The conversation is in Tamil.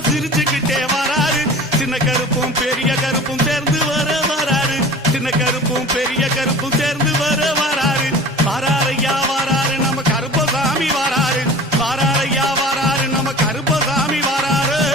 சிரிச்சுக்கிட்டே வராரு. சின்ன கருப்பும் பெரிய கருப்பும் சேர்ந்து வராரு. சின்ன கருப்பும் பெரிய கருப்பும்